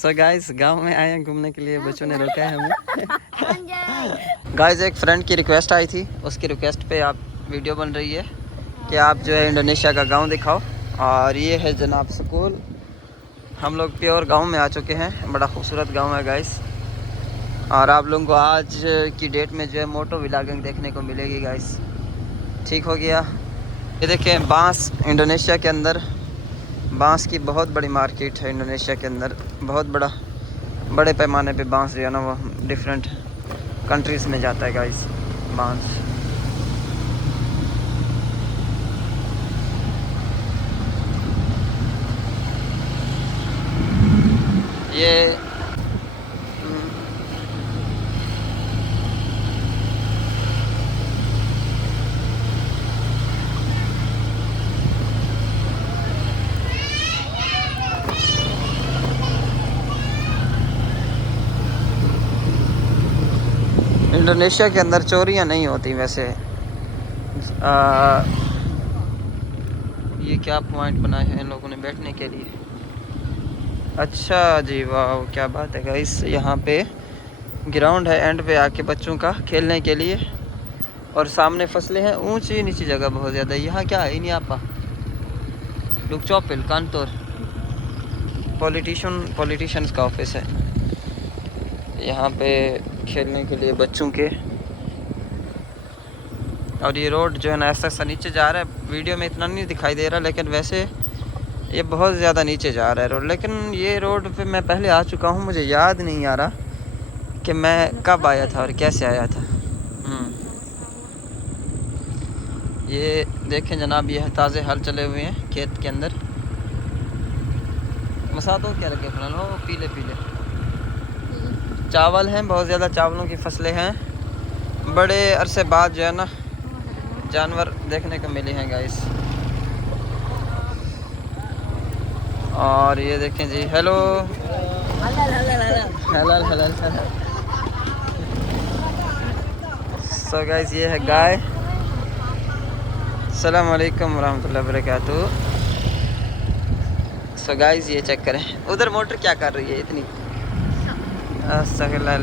So guys गांव में आए हैं घूमने के लिए, बच्चों ने रोका है हमें। गाइस एक फ्रेंड की रिक्वेस्ट आई थी, उसकी रिक्वेस्ट पे आप वीडियो बन रही है कि आप जो है इंडोनेशिया का गांव दिखाओ। और ये है जनाब स्कूल। हम लोग प्योर गांव में आ चुके हैं, बड़ा खूबसूरत गांव है गाइस। और आप लोगों को आज की डेट में जो है मोटो व्लॉगिंग देखने को मिलेगी गाइस। ठीक हो गया। ये देखें बांस, इंडोनेशिया के अंदर बांस की बहुत बड़ी मार्केट है। इंडोनेशिया के अंदर बहुत बड़े पैमाने पे बांस जो है ना वो डिफरेंट कंट्रीज़ में जाता है गाइस बांस। ये इंडोनेशिया के अंदर चोरियां नहीं होती वैसे। ये क्या पॉइंट बनाए हैं इन लोगों ने बैठने के लिए। अच्छा जी, वाह क्या बात है गाइस। यहाँ पे ग्राउंड है एंड पे आके बच्चों का खेलने के लिए। और सामने फसलें हैं, ऊंची नीची जगह बहुत ज़्यादा। यहाँ क्या है, नहीं आपा लुकचौपिल कानतोर पॉलिटिशियंस का ऑफिस है। यहाँ पे खेलने के लिए बच्चों के। और ये रोड जो है ना ऐसा नीचे जा रहा है, वीडियो में इतना नहीं दिखाई दे रहा, लेकिन वैसे ये बहुत ज़्यादा नीचे जा रहा है रोड। लेकिन ये रोड पे मैं पहले आ चुका हूँ, मुझे याद नहीं आ रहा कि मैं कब आया था और कैसे आया था। ये देखें जनाब, ये ताज़े हल चले हुए हैं खेत के अंदर। मसातों क्या लगे फलन हो, पीले पीले चावल हैं, बहुत ज़्यादा चावलों की फसलें हैं। बड़े अरसे बाद जो है ना जानवर देखने को मिले हैं गाइस। और ये देखें जी, हेलो हलाल हलाल हलाल। सो गाइस ये है गाय। अस्सलाम वालेकुम रहमतुल्लाहि व बरकातहू। सो गाइस ये चेक करें, उधर मोटर क्या कर रही है इतनी। अस्तगफिरुल्लाह।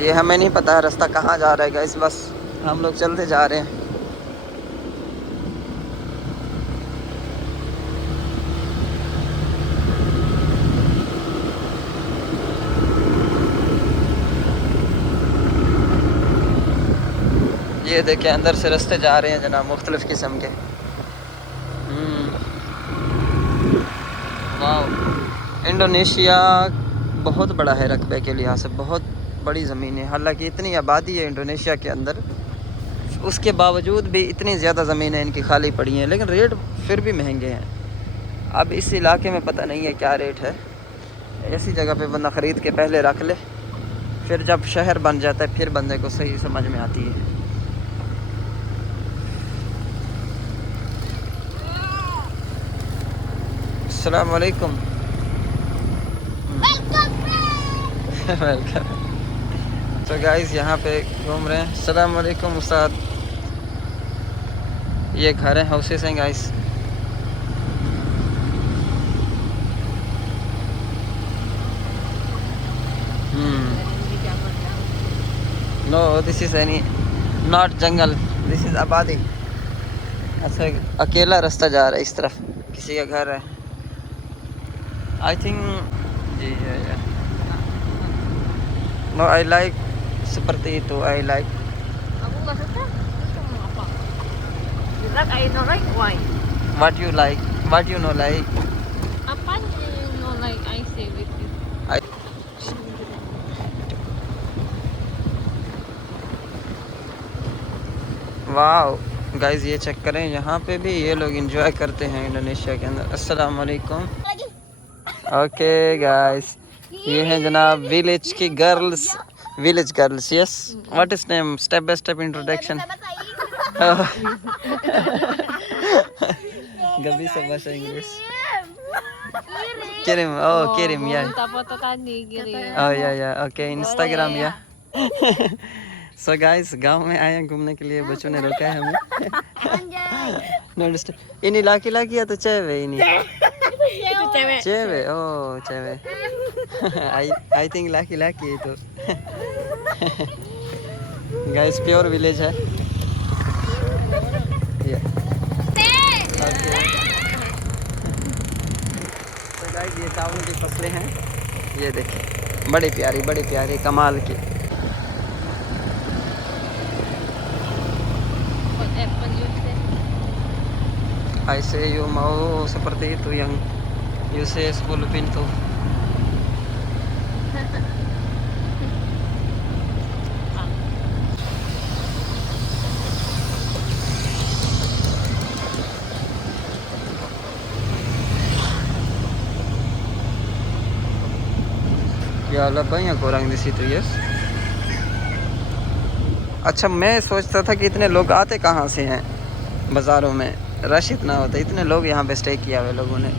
ये हमें नहीं पता रास्ता कहाँ जा रहा है गाइस, बस हम लोग चलते जा रहे हैं। ये देखें अंदर से रास्ते जा रहे हैं जनाब, मुख्तलिफ किस्म के। वाह, इंडोनेशिया बहुत बड़ा है रकबे के लिहाज से, बहुत बड़ी ज़मीन है। हालांकि इतनी आबादी है इंडोनेशिया के अंदर, उसके बावजूद भी इतनी ज़्यादा ज़मीनें इनकी खाली पड़ी हैं, लेकिन रेट फिर भी महंगे हैं। अब इस इलाके में पता नहीं है क्या रेट है। ऐसी जगह पे बंदा ख़रीद के पहले रख ले, फिर जब शहर बन जाता है फिर बंदे को सही समझ में आती है। अस्सलाम वालेकुम। वेलकम। तो गाइस यहाँ पे घूम रहे हैं। अस्सलाम वालेकुम उस्ताद। ये घर हैं, हाउसेस हैं guys. No this is any not jungle, this is आबादी। अच्छा अकेला रास्ता जा रहा है इस तरफ, किसी का घर है आई थिंक। जी no I like seperti itu, I like. Aku nggak suka. Suka mau apa? You like, I don't like. Why? What you like, what you know like. Apa you know like I say with you? I... वाह guys ये check करें, यहाँ पे भी ये लोग enjoy करते हैं इंडोनेशिया के अंदर। अस्सलाम वालेकुम। ओके गाइस ये हैं जनाब विलेज की girls, village girls. Yes, what is name, step by step introduction. Gobi सब bahasa Inggris. Kirim, oh kirim ya. Minta foto tadi kirim. Oh ya ya, oke Instagram ya. So guys गांव में आए हैं घूमने के लिए, बच्चों ने रोका है हमें। ini laki-laki atau cewek ini? Itu cewek. Cewek, oh cewek. I think laki-laki itu. Guys, pure village है। Yeah. Okay. तो गाइस ये चावल की फसलें हैं, ये देखिए बड़ी प्यारी कमाल की। ICU mau seperti itu yang UC 10 pintu. Ya Allah, banyak orang di situ, yes. अच्छा, मैं सोचता था कि इतने लोग आते कहाँ से हैं, बाज़ारों में रश इतना होता है, इतने लोग यहाँ पे स्टे किया हुए लोगों ने।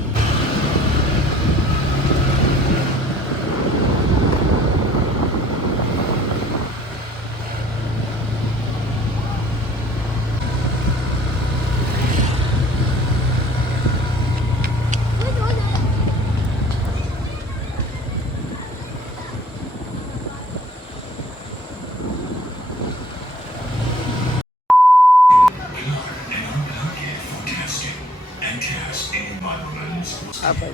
apa?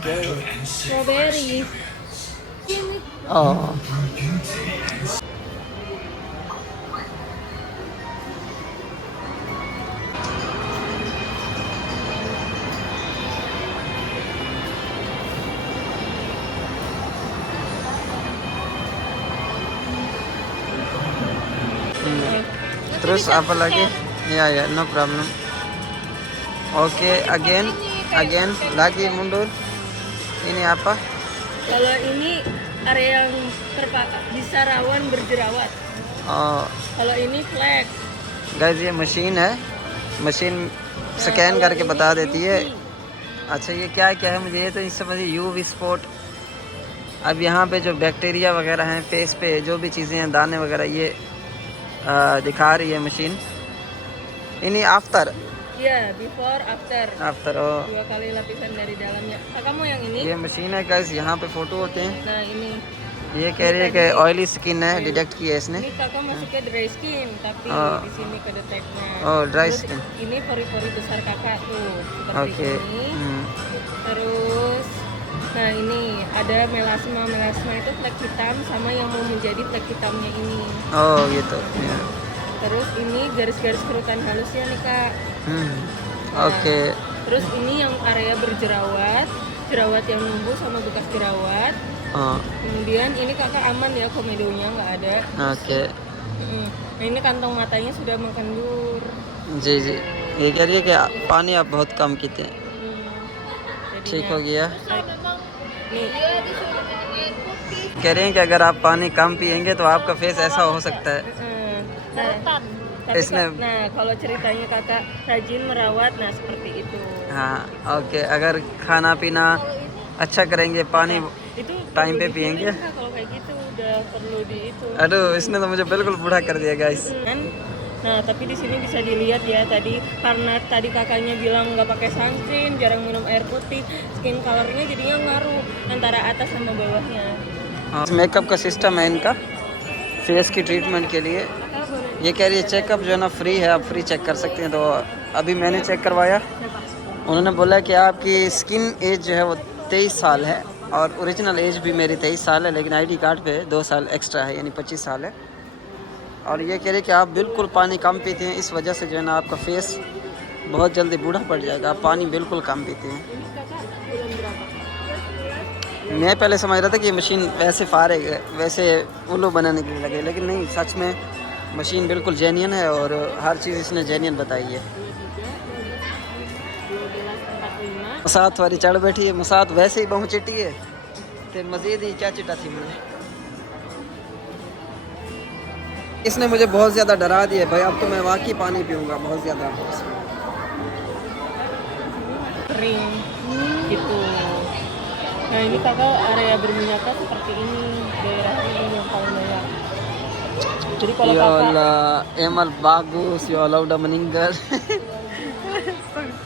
Cewek. Strawberry. Oh. Terus apa lagi? Ya, no problem. Oke, again, lagi mundur. Ini apa? Kalau ini area yang bisa rawan berjerawat. Oh, Kalau ini flag. Guys ये मशीन है, मशीन स्कैन करके बता देती है। अच्छा, ये क्या है मुझे ये तो नहीं समझ। यूवी स्पॉट, अब यहाँ पे जो बैक्टीरिया वगैरह हैं फेस पे, जो भी चीज़ें हैं दाने वगैरह, ये दिखा रही है machine. Ini after. Iya, before after. After, oh. 2 kali lapisan dari dalamnya. Kamu yang ini? ये मशीन है गाइस, यहाँ पे फोटो होते हैं। Nah, ini. ये कह रही है कि ऑयली स्किन है, डिटेक्ट किया इसने। Ini kakak masuknya dry skin, tapi di sini ke detect-nya. Oh, dry Terus skin. Ini pori-pori besar kakak tuh, seperti Oke. ini. Terus, nah ini ada melasma. Melasma itu flek hitam sama yang mau menjadi flek hitamnya ini. Oh gitu. Ya. Terus ini garis-garis kerutan halusnya nih kak. Nah, Oke. Terus ini yang area berjerawat, jerawat yang numbuh sama bekas jerawat. Oh. Kemudian ini kakak aman ya, komedonya nggak ada. Okay Nah ini kantong matanya sudah mengkendur. जी जी, ये कह रही है कि पानी आप बहुत कम पीते हैं। ठीक हो गया। Nih, कह रहे हैं कि अगर आप पानी कम पिएंगे तो आपका फेस ऐसा हो सकता है। tapi Isne- nah kalau ceritanya kakak rajin merawat, nah seperti itu. हाँ ओके, अगर खाना पीना अच्छा करेंगे, पानी Itu टाइम पे perlu पिएंगे। dipilih, Kak, kalau kayak gitu udah perlu di itu. अरे इसने तो मुझे बिल्कुल बूढ़ा कर दिया guys. Kan? Nah tapi di sini bisa dilihat ya tadi, karena tadi kakaknya bilang nggak pakai sunscreen, jarang minum air putih, skin colornya jadinya ngaruh antara atas sama bawahnya. Makeup का system है इनका face की treatment के लिए। Kakak boleh ये कह रही है चेकअप जो है ना फ्री है, आप फ्री चेक कर सकते हैं। तो अभी मैंने चेक करवाया, उन्होंने बोला कि आपकी स्किन एज जो है वो 23 साल है, और ओरिजिनल एज भी मेरी 23 साल है, लेकिन आईडी कार्ड पे 2 साल एक्स्ट्रा है, यानी 25 साल है। और ये कह रहे कि आप बिल्कुल पानी कम पीते हैं, इस वजह से जो है ना आपका फेस बहुत जल्दी बूढ़ा पड़ जाएगा। आप पानी बिल्कुल कम पीते हैं। ini kakak bulan berapa? मैं पहले समझ रहा था कि ये मशीन वैसे फारेग है, वैसे उल्लू बनाने के लिए लगे, लेकिन नहीं, सच में मशीन बिल्कुल जेन्युइन है और हर चीज़ इसने जेन्युइन बताई है। 12, 45. मसात वाली चढ़ बैठी है, मसात वैसे ही बहुत चिट्टी है ते मजीद ही क्या चिट्टा थी मुझे। इसने मुझे बहुत ज़्यादा डरा दिया भाई, अब तो मैं वाकई पानी पीऊँगा बहुत ज़्यादा। Kering gitu. Nah ini kakak area berminyaknya seperti ini, daerah ini yang paling banyak. Jadi kalau Ya kakak Allah, Emal bagus, ya Allah udah meninggal.